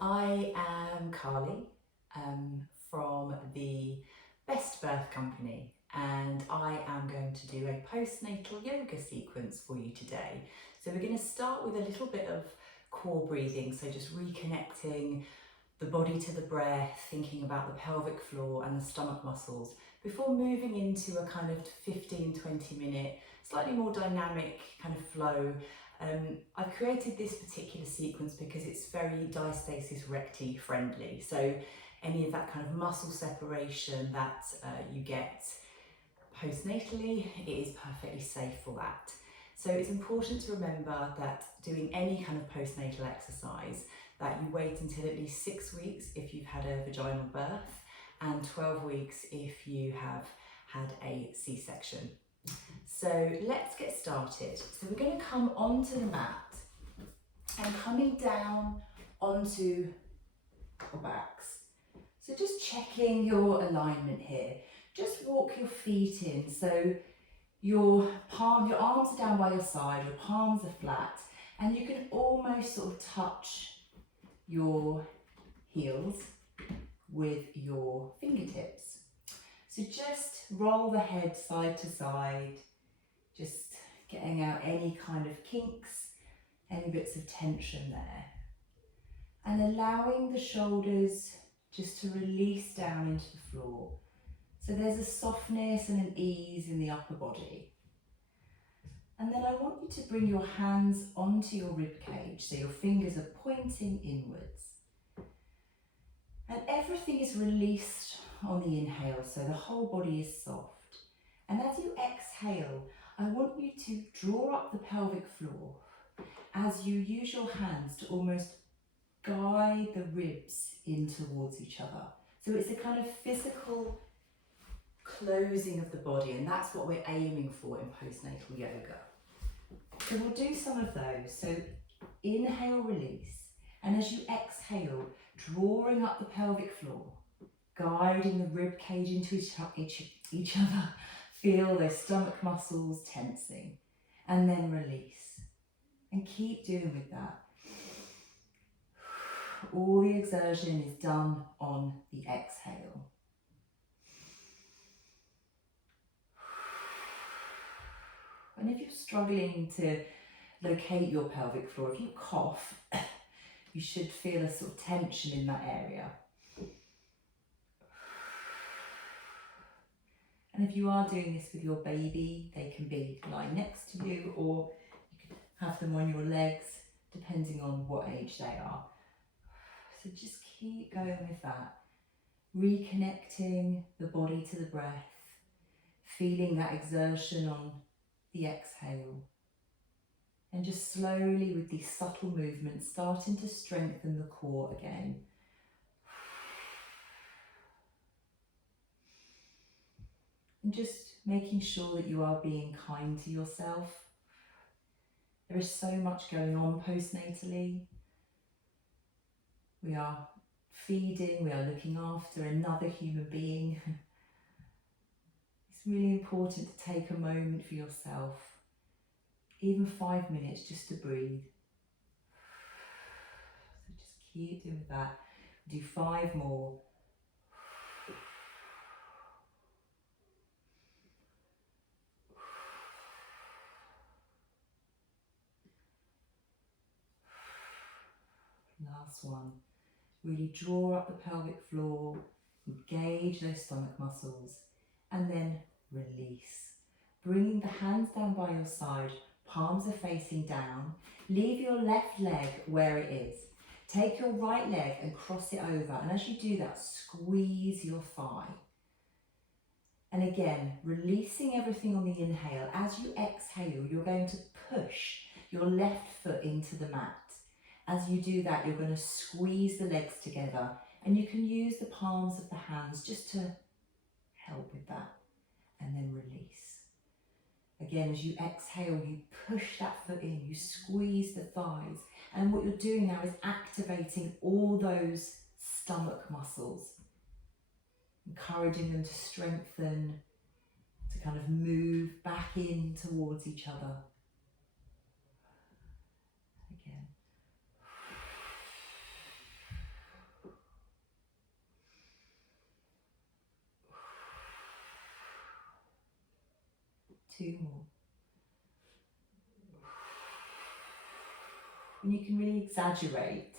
I am Carly from the Best Birth Company, and I am going to do a postnatal yoga sequence for you today. So we're going to start with a little bit of core breathing, so just reconnecting the body to the breath, thinking about the pelvic floor and the stomach muscles before moving into a kind of 15-20 minute, slightly more dynamic kind of flow. I've created this particular sequence because it's very Diastasis Recti friendly. So any of that kind of muscle separation that you get postnatally, it is perfectly safe for that. So it's important to remember that doing any kind of postnatal exercise, that you wait until at least 6 weeks if you've had a vaginal birth and 12 weeks if you have had a C-section. So let's get started. So we're going to come onto the mat and coming down onto our backs. So just checking your alignment here. Just walk your feet in so your arms are down by your side, your palms are flat, and you can almost sort of touch your heels with your fingertips. So just roll the head side to side, just getting out any kind of kinks, any bits of tension there. And allowing the shoulders just to release down into the floor. So there's a softness and an ease in the upper body. And then I want you to bring your hands onto your rib cage, so your fingers are pointing inwards. And everything is released on the inhale, so the whole body is soft. And as you exhale, I want you to draw up the pelvic floor as you use your hands to almost guide the ribs in towards each other. So it's a kind of physical closing of the body, and that's what we're aiming for in postnatal yoga. So we'll do some of those. So inhale, release, and as you exhale, drawing up the pelvic floor, guiding the rib cage into each other. Feel those stomach muscles tensing, and then release. And keep doing with that. All the exertion is done on the exhale. And if you're struggling to locate your pelvic floor, if you cough, you should feel a sort of tension in that area. And if you are doing this with your baby, they can be lying next to you, or you can have them on your legs, depending on what age they are. So just keep going with that. Reconnecting the body to the breath, feeling that exertion on the exhale. And just slowly, with these subtle movements, starting to strengthen the core again. And just making sure that you are being kind to yourself. There is so much going on postnatally. We are feeding, we are looking after another human being. It's really important to take a moment for yourself, even 5 minutes just to breathe. So just keep doing that. Do 5 more. Last one. Really draw up the pelvic floor, engage those stomach muscles, and then release. Bringing the hands down by your side, palms are facing down. Leave your left leg where it is. Take your right leg and cross it over, and as you do that, squeeze your thigh. And again, releasing everything on the inhale. As you exhale, you're going to push your left foot into the mat. As you do that, you're going to squeeze the legs together, and you can use the palms of the hands just to help with that, and then release. Again, as you exhale, you push that foot in, you squeeze the thighs, and what you're doing now is activating all those stomach muscles, encouraging them to strengthen, to kind of move back in towards each other. Again. 2 more. And you can really exaggerate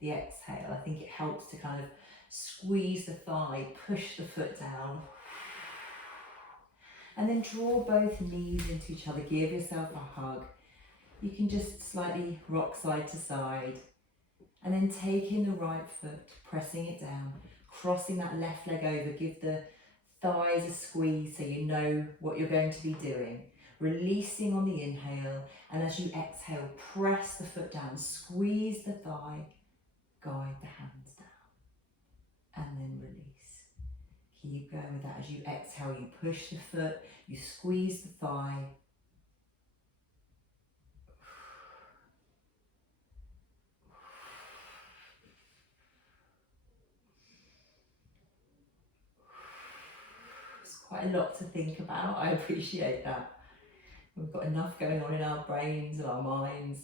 the exhale. I think it helps to kind of squeeze the thigh, push the foot down. And then draw both knees into each other. Give yourself a hug. You can just slightly rock side to side. And then taking the right foot, pressing it down, crossing that left leg over. Give the thighs a squeeze so you know what you're going to be doing. Releasing on the inhale, and as you exhale, press the foot down, squeeze the thigh, guide the hands down, and then release. Keep going with that. As you exhale, you push the foot, you squeeze the thigh. It's quite a lot to think about. I appreciate that. We've got enough going on in our brains and our minds.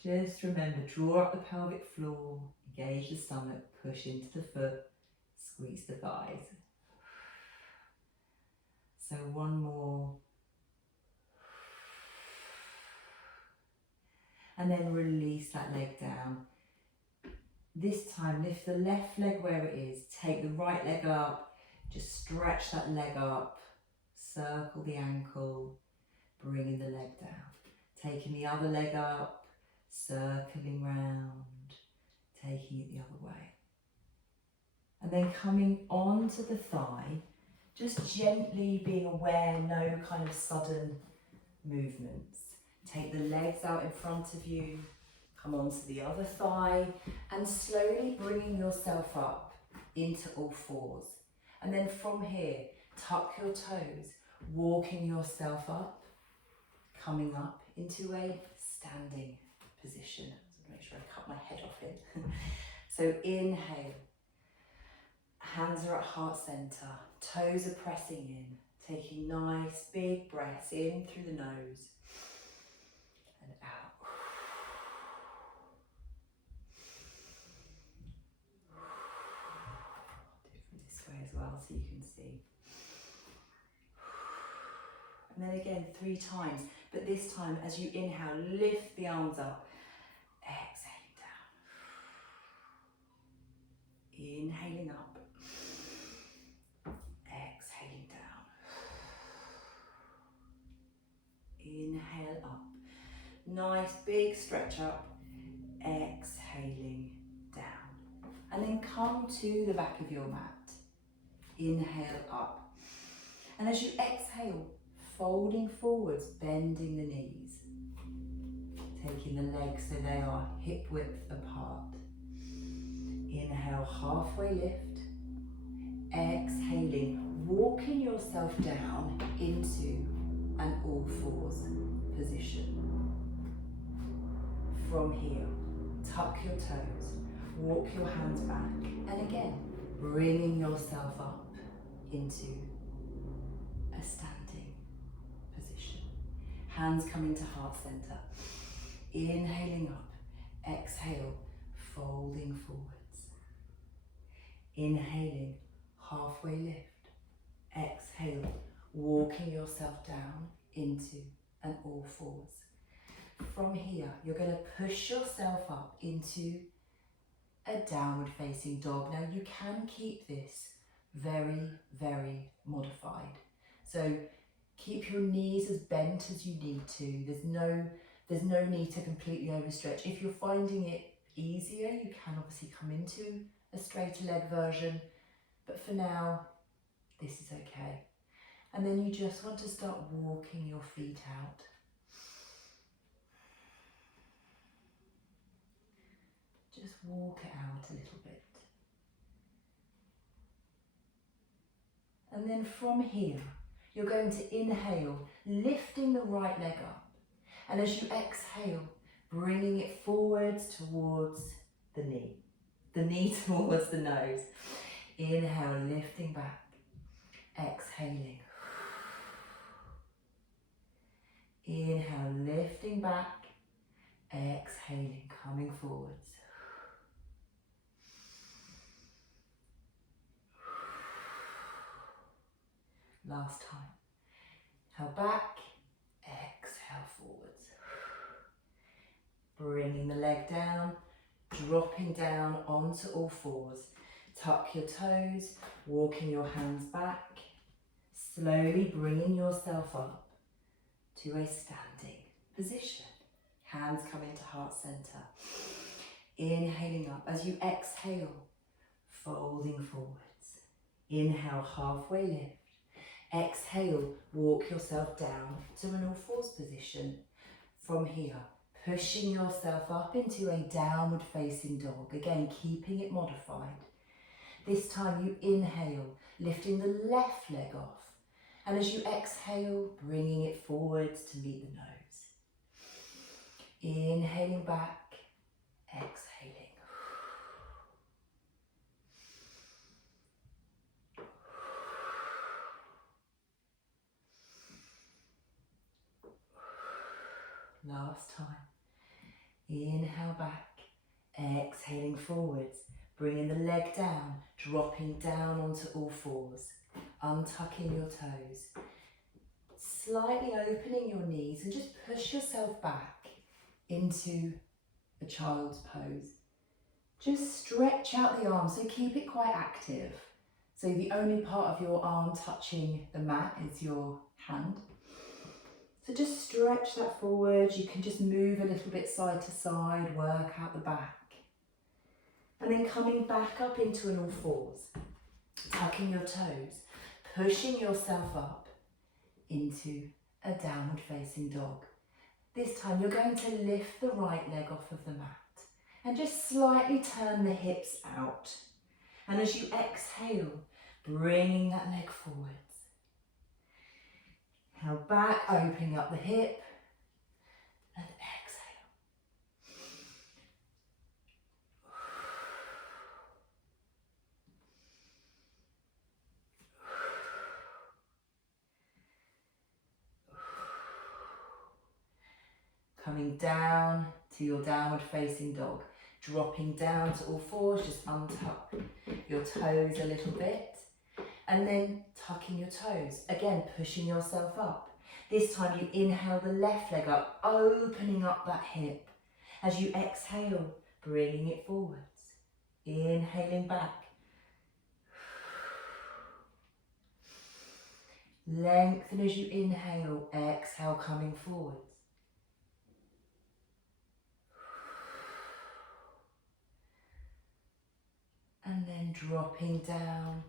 Just remember, draw up the pelvic floor, engage the stomach, push into the foot, squeeze the thighs. So 1 more. And then release that leg down. This time, lift the left leg where it is, take the right leg up, just stretch that leg up, circle the ankle, bringing the leg down. Taking the other leg up, circling round, taking it the other way. And then coming onto the thigh, just gently being aware, no kind of sudden movements. Take the legs out in front of you, come onto the other thigh, and slowly bringing yourself up into all fours. And then from here, tuck your toes, walking yourself up, coming up into a standing position. So make sure I cut my head off here. So inhale, hands are at heart center, toes are pressing in, taking nice big breaths in through the nose and out. Do it from this way as well so you can see. And then again 3 times, but this time as you inhale, lift the arms up, exhaling down, inhaling up, exhaling down, inhale up, nice big stretch up, exhaling down, and then come to the back of your mat, inhale up, and as you exhale, folding forwards, bending the knees, taking the legs so they are hip width apart. Inhale, halfway lift, exhaling, walking yourself down into an all fours position. From here, tuck your toes, walk your hands back, and again, bringing yourself up into a standing position. Hands coming to heart center. Inhaling up, exhale, folding forwards. Inhaling, halfway lift. Exhale, walking yourself down into an all fours. From here, you're going to push yourself up into a downward facing dog. Now you can keep this very, very modified. So keep your knees as bent as you need to. There's no need to completely overstretch. If you're finding it easier, you can obviously come into a straighter leg version, but for now, this is okay. And then you just want to start walking your feet out. Just walk it out a little bit. And then from here, you're going to inhale, lifting the right leg up. And as you exhale, bringing it forwards towards the knee towards the nose. Inhale, lifting back, exhaling. Inhale, lifting back, exhaling, coming forwards. Last time. Inhale back, exhale forwards. Bringing the leg down, dropping down onto all fours. Tuck your toes, walking your hands back. Slowly bringing yourself up to a standing position. Hands come into heart center. Inhaling up. As you exhale, folding forwards. Inhale, halfway lift. Exhale, walk yourself down to an all fours position. From here, pushing yourself up into a downward facing dog. Again, keeping it modified. This time you inhale, lifting the left leg off. And as you exhale, bringing it forwards to meet the nose. Inhaling back, exhaling. Last time. Inhale back, exhaling forwards, bringing the leg down, dropping down onto all fours, untucking your toes, slightly opening your knees and just push yourself back into a child's pose. Just stretch out the arms, so keep it quite active. So the only part of your arm touching the mat is your hand. So just stretch that forward. You can just move a little bit side to side, work out the back. And then coming back up into an all fours, tucking your toes, pushing yourself up into a downward facing dog. This time you're going to lift the right leg off of the mat and just slightly turn the hips out. And as you exhale, bringing that leg forwards. Now back, opening up the hip and exhale. Coming down to your downward facing dog, dropping down to all fours, just untuck your toes a little bit. And then tucking your toes, again pushing yourself up. This time you inhale the left leg up, opening up that hip. As you exhale, bringing it forwards. Inhaling back. Lengthen as you inhale, exhale coming forwards. And then dropping down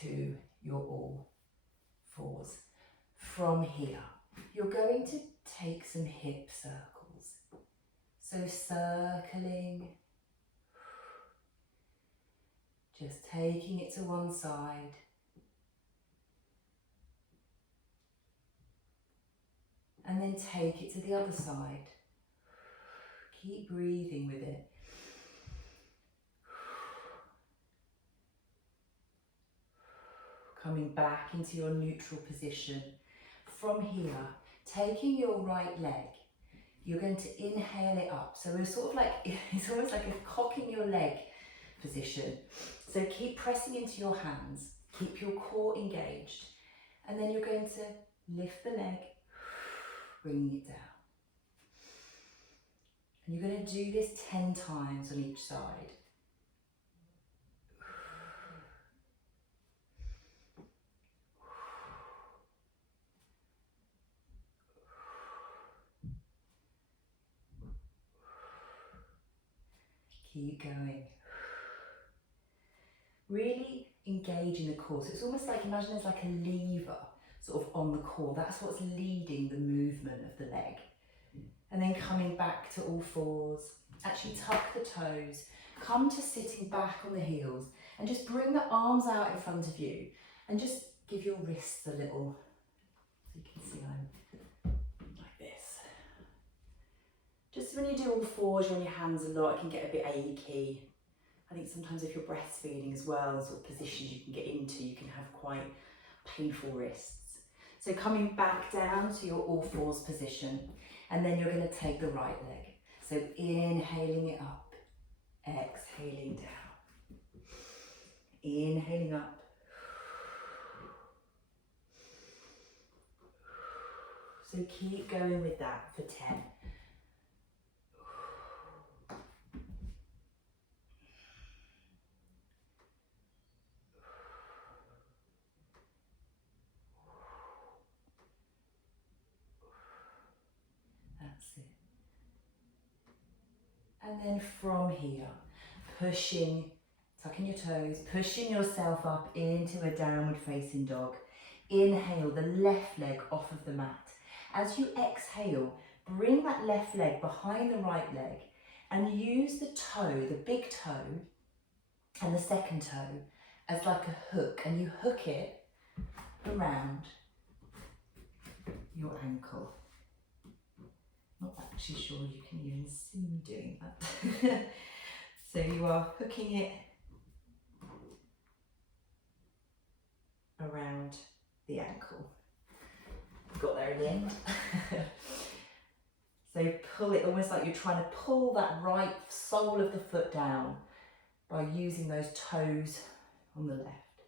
to your all fours. From here, you're going to take some hip circles. So circling, just taking it to one side. And then take it to the other side. Keep breathing with it. Coming back into your neutral position. From here, taking your right leg, you're going to inhale it up. So we're sort of like, it's almost like a cocking your leg position. So keep pressing into your hands, keep your core engaged. And then you're going to lift the leg, bringing it down. And you're going to do this 10 times on each side. Keep going. Really engage in the core. So it's almost like, imagine there's like a lever sort of on the core. That's what's leading the movement of the leg. And then coming back to all fours. Actually tuck the toes. Come to sitting back on the heels. And just bring the arms out in front of you. And just give your wrists a little, so you can see I'm like this. Just when you do all fours, you're on your hands a lot, it can get a bit achy. I think sometimes if you're breastfeeding as well, sort of positions you can get into, you can have quite painful wrists. So coming back down to your all fours position, and then you're going to take the right leg. So inhaling it up, exhaling down. Inhaling up, So keep going with that for 10. That's it. And then from here, tucking your toes, pushing yourself up into a downward facing dog. Inhale the left leg off of the mat. As you exhale, bring that left leg behind the right leg and use the toe, the big toe and the second toe as like a hook, and you hook it around your ankle. Not actually sure you can even see me doing that. So you are hooking it around the ankle. Got there in the end. So pull it almost like you're trying to pull that right sole of the foot down by using those toes on the left.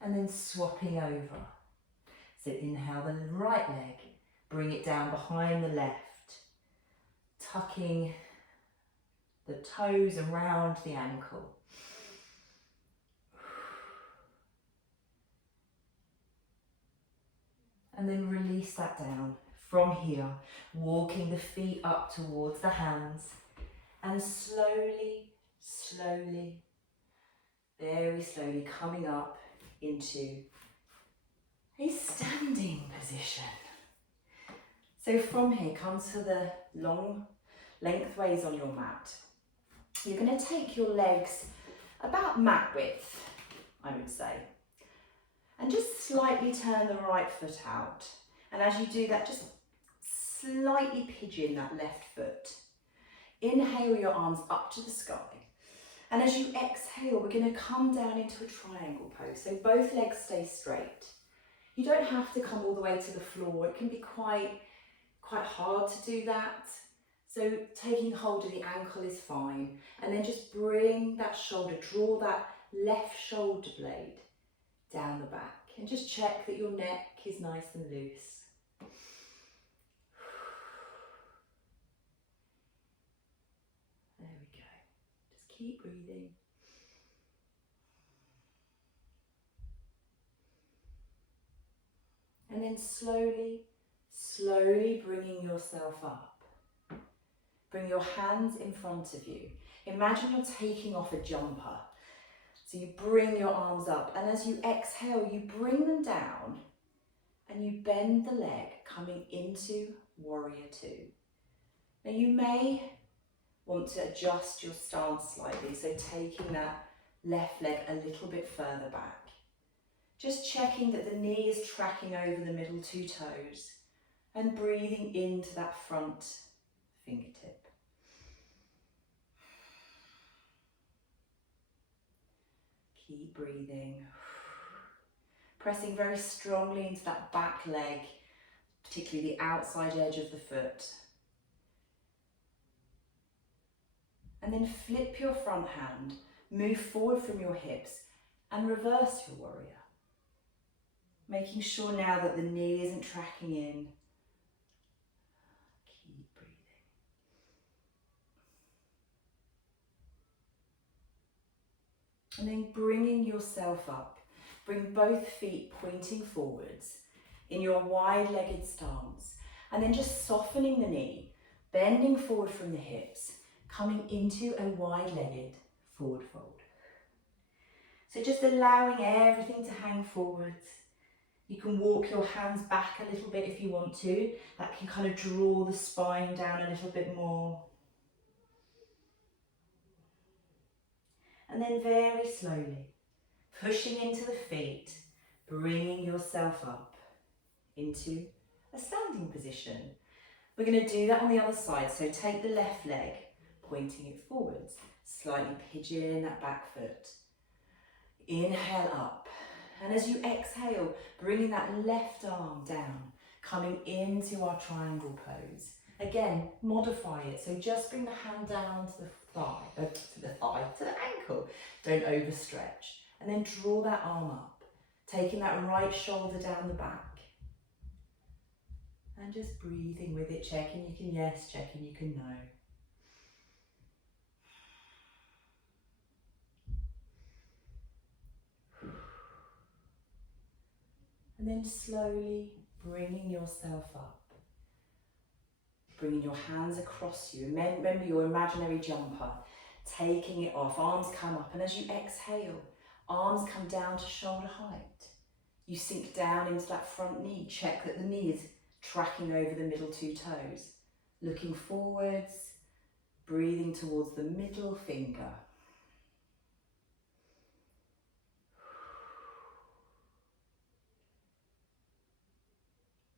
And then swapping over. So inhale the right leg, bring it down behind the left, tucking the toes around the ankle. And then release that down. From here, walking the feet up towards the hands and slowly, slowly, very slowly coming up into a standing position. So from here, come to the long lengthways on your mat. You're going to take your legs about mat width, I would say, and just slightly turn the right foot out. And as you do that, just slightly pigeon that left foot. Inhale your arms up to the sky. And as you exhale, we're going to come down into a triangle pose. So both legs stay straight. You don't have to come all the way to the floor. It can be quite hard to do that. So taking hold of the ankle is fine. And then just bring that shoulder, draw that left shoulder blade down the back. And just check that your neck is nice and loose. There we go. Just keep breathing. And then slowly, slowly bringing yourself up. Bring your hands in front of you. Imagine you're taking off a jumper. So you bring your arms up, and as you exhale, you bring them down and you bend the leg coming into Warrior Two. Now you may want to adjust your stance slightly, so taking that left leg a little bit further back. Just checking that the knee is tracking over the middle two toes and breathing into that front fingertip. Keep breathing. Pressing very strongly into that back leg, particularly the outside edge of the foot. And then flip your front hand, move forward from your hips and reverse your warrior. Making sure now that the knee isn't tracking in. Keep breathing. And then bringing yourself up. Bring both feet pointing forwards in your wide-legged stance. And then just softening the knee, bending forward from the hips, coming into a wide-legged forward fold. So just allowing everything to hang forwards. You can walk your hands back a little bit if you want to. That can kind of draw the spine down a little bit more. And then very slowly, pushing into the feet, bringing yourself up into a standing position. We're going to do that on the other side. So take the left leg, pointing it forwards, slightly pigeon that back foot. Inhale up. And as you exhale, bringing that left arm down, coming into our triangle pose. Again, modify it. So just bring the hand down to the thigh, to the ankle. Don't overstretch. And then draw that arm up, taking that right shoulder down the back. And just breathing with it, checking you can yes, checking you can no. And then slowly bringing yourself up. Bringing your hands across you. Remember your imaginary jumper. Taking it off, arms come up, and as you exhale, arms come down to shoulder height. You sink down into that front knee. Check that the knee is tracking over the middle two toes. Looking forwards, breathing towards the middle finger.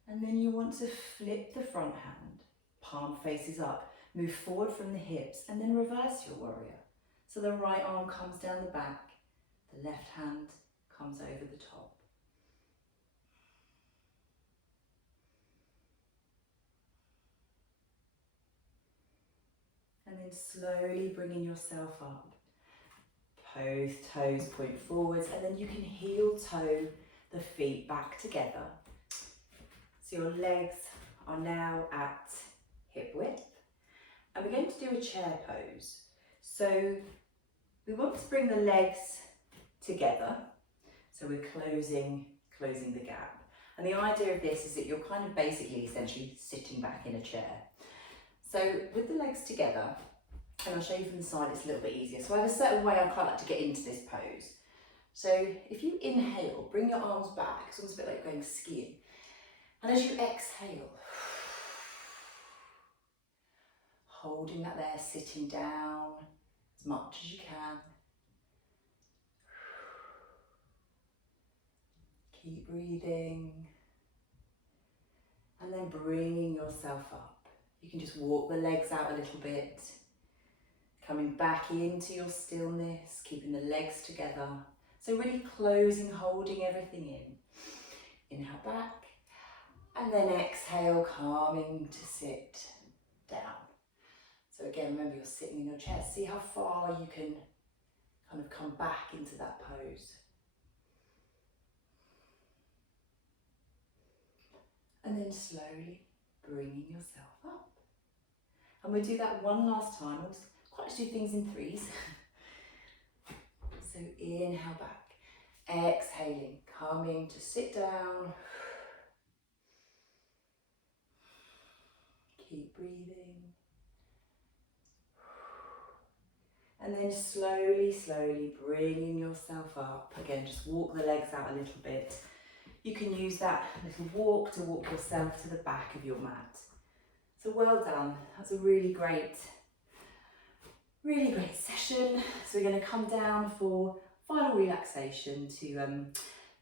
And then you want to flip the front hand, palm faces up, move forward from the hips, and then reverse your warrior. So the right arm comes down the back, the left hand comes over the top. And then slowly bringing yourself up. Both toes point forwards, and then you can heel toe the feet back together. So your legs are now at hip width. And we're going to do a chair pose. So we want to bring the legs together. So we're closing the gap. And the idea of this is that you're kind of basically essentially sitting back in a chair. So with the legs together, and I'll show you from the side, it's a little bit easier. So I have a certain way I quite like to get into this pose. So if you inhale, bring your arms back. It's almost a bit like going skiing. And as you exhale, holding that there, sitting down as much as you can. Keep breathing. And then bringing yourself up. You can just walk the legs out a little bit. Coming back into your stillness, keeping the legs together. So really closing, holding everything in. Inhale back. And then exhale, calming to sit down. So again, remember you're sitting in your chair. See how far you can kind of come back into that pose. And then slowly bringing yourself up. And we'll do that one last time. We'll just quite like to do things in threes. So inhale back. Exhaling, coming to sit down. Keep breathing. And then slowly bringing yourself up. Again, just walk the legs out a little bit. You can use that little walk to walk yourself to the back of your mat. So well done. That's a really great session. So we're going to come down for final relaxation to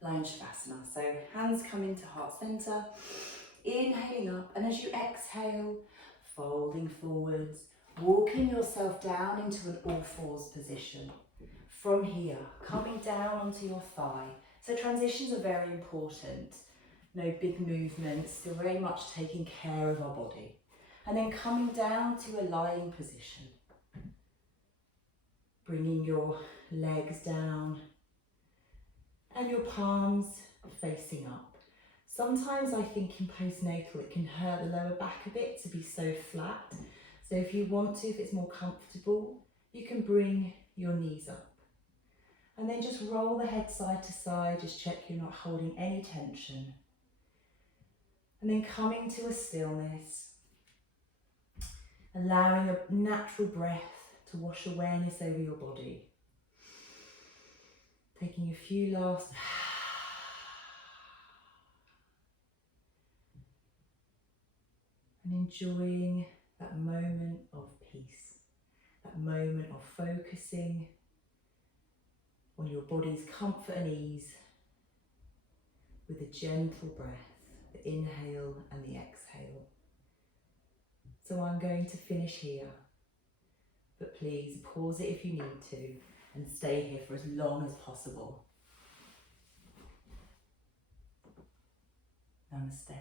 lying shavasana. So hands come into heart center. Inhaling up, and as you exhale, folding forwards, walking yourself down into an all fours position. From here, coming down onto your thigh. So transitions are very important. No big movements, still very much taking care of our body. And then coming down to a lying position. Bringing your legs down and your palms facing up. Sometimes I think in postnatal it can hurt the lower back a bit to be so flat. So if you want to, if it's more comfortable, you can bring your knees up. And then just roll the head side to side, just check you're not holding any tension. And then coming to a stillness, allowing a natural breath to wash awareness over your body. Taking a few last and enjoying that moment of peace, that moment of focusing on your body's comfort and ease with a gentle breath, the inhale and the exhale. So I'm going to finish here, but please pause it if you need to and stay here for as long as possible. Namaste.